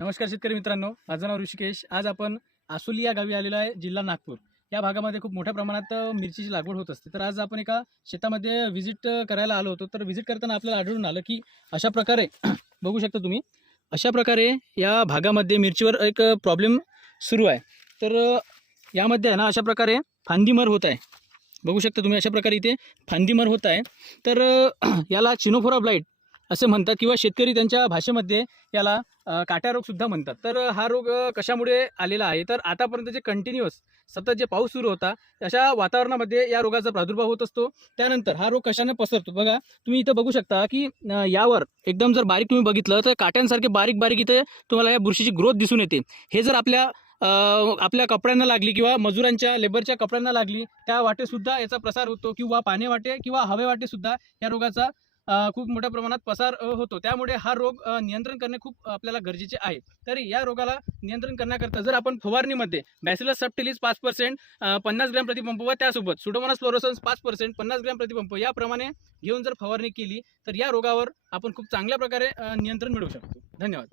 नमस्कार शेतकरी मित्रांनो माझं नाव ऋषिकेश. आज आपण आसोली या गावी आलेलो आहे जिल्हा नागपूर. या भागामध्ये खूप मोठ्या प्रमाणात मिरचीची लागवड होत असते. तर आज आपण एका शेतामध्ये व्हिजिट करायला आलो होतो. तर व्हिजिट करताना आपल्याला आढळून आलं की अशा प्रकारे बघू शकता तुम्ही अशा प्रकारे या भागामध्ये मिरचीवर एक प्रॉब्लेम सुरू आहे. तर यामध्ये आहे ना अशा प्रकारे फांदीमर होत आहे. बघू शकता तुम्ही अशा प्रकारे इथे फांदीमर होत आहे. तर याला चिनोफोरा ब्लाईट असं म्हणतात किंवा शेतकरी त्यांच्या भाषेमध्ये याला काट्या रोग सुद्धा म्हणतात. तर हा रोग कशामुळे आलेला आहे? तर आतापर्यंत जे कंटिन्युअस सतत जे पाऊस सुरू होता अशा वातावरणामध्ये या रोगाचा प्रादुर्भाव होत असतो. त्यानंतर हा रोग कशाने पसरतो? बघा तुम्ही इथं बघू शकता की यावर एकदम जर बारीक तुम्ही बघितलं तर काट्यांसारखे बारीक बारीक इथे तुम्हाला या बुरशीची ग्रोथ दिसून येते. हे जर आपल्या आपल्या कपड्यांना लागली किंवा मजुरांच्या लेबरच्या कपड्यांना लागली त्या वाटेसुद्धा याचा प्रसार होतो किंवा पाणी वाटे किंवा हवे वाटेसुद्धा या रोगाचा खूप मोठ्या प्रमाणात पसार होतो. त्यामुळे हा रोग नियंत्रण करणे खूप आपल्याला गरजेचे आहे. तरी या रोगाला नियंत्रण करण्याकरता जर आपण फवारणीमध्ये बॅसिलस सबटिलीज पाच पर्सेंट पन्नास ग्रॅम प्रतिपंप व त्यासोबत सुडोमोनास फ्लोरोसन्स पाच पर्सेंट पन्नास ग्रॅम प्रतिपंप याप्रमाणे घेऊन जर फवारणी केली तर या रोगावर आपण खूप चांगल्या प्रकारे नियंत्रण मिळवू शकतो. धन्यवाद.